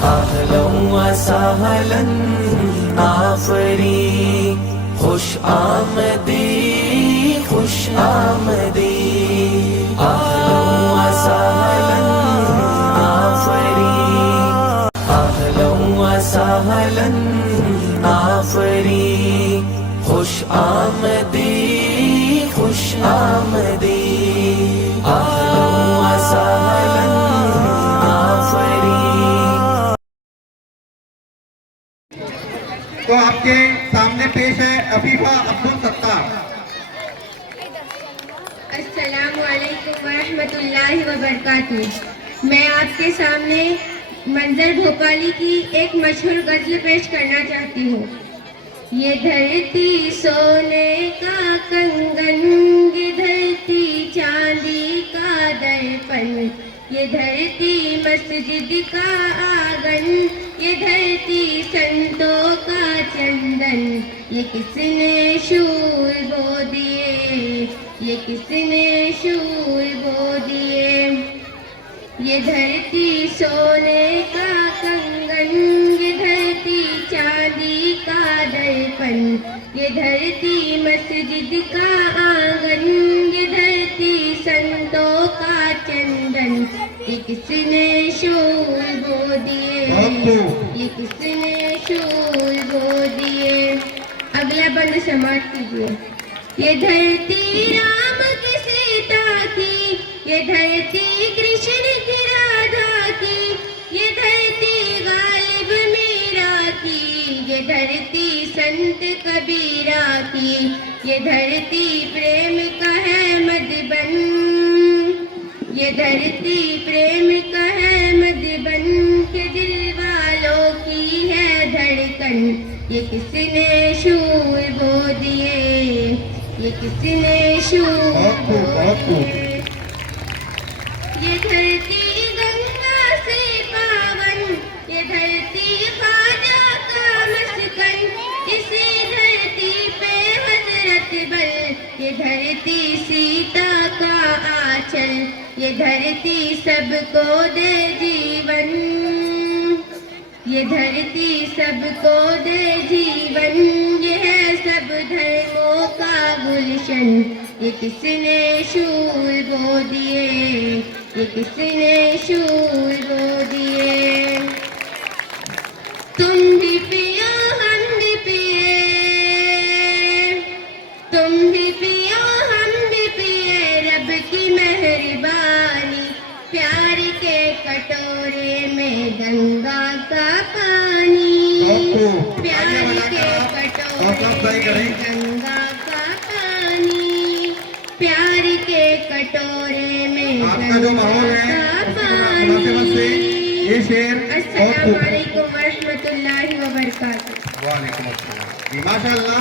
अहलन व सहलन आफरी, खुश आमदी खुश आमदी। अहलन व सहलन आफरी, अहलन व सहलन आफरी, खुश आमदी खुश आमदी। अहलन व सहलन आफरी। तो आपके सामने पेश है अफीफा अब्दुल सत्तार। अस्सलामु अलैकुम वरहमतुल्लाहि वबरकातुह। मैं आपके सामने मंजर भोपाली की एक मशहूर गज़ल पेश करना चाहती हूँ। ये धरती सोने का कंगन, ये धरती चांदी का दर्पण, ये धरती मस्जिद का आंगन, ये धरती संतों का चंदन। ये किसने शूर बो दिए, ये किसने शूर बो दिए। ये धरती सोने का कंगन, ये धरती चांदी का दर्पण, ये धरती मस्जिद का आंगन, ये धरती संतों का चंदन। ये किसने शूर बो दिए, ये किसने शूर बो दिए। अगला बंद समाप्त कीजिए। ये धरती राम की सीता की, ये धरती कृष्ण की राधा की, ये धरती गालिब मीरा की, ये धरती संत कबीरा की, ये धरती प्रेम का है मधुबन, ये धरती प्रेम का है मधुबन, के दिल वालों की है धड़कन। ये किसने शूर बो दिए, ये किसने शूर बो दिए। ये धरती गंगा से पावन, ये धरती ख्वाजा का मस्कन, इसी धरती पे हजरत बल, ये धरती सीता का आंचल, ये धरती सबको दे जीवन, ये धरती सबको दे जीवन। ये है सब धर्मों का गुलशन, ये किसने शूर बो दिए, ये किसने शूर बो दिए। तुम भी पियो हम भी पिए, तुम भी पियो हम भी पिए, रब की मेहरबानी। प्यार के कटोरे में गंगा का पानी, प्यार के कटोरे में गंगा का पानी, प्यार के कटोरे में गंगा का पानी। ये शेर अस्सलामु अलैकुम वरहमतुल्लाहि वबरकातुह। वालेकुम अस्सलाम। माशाअल्लाह।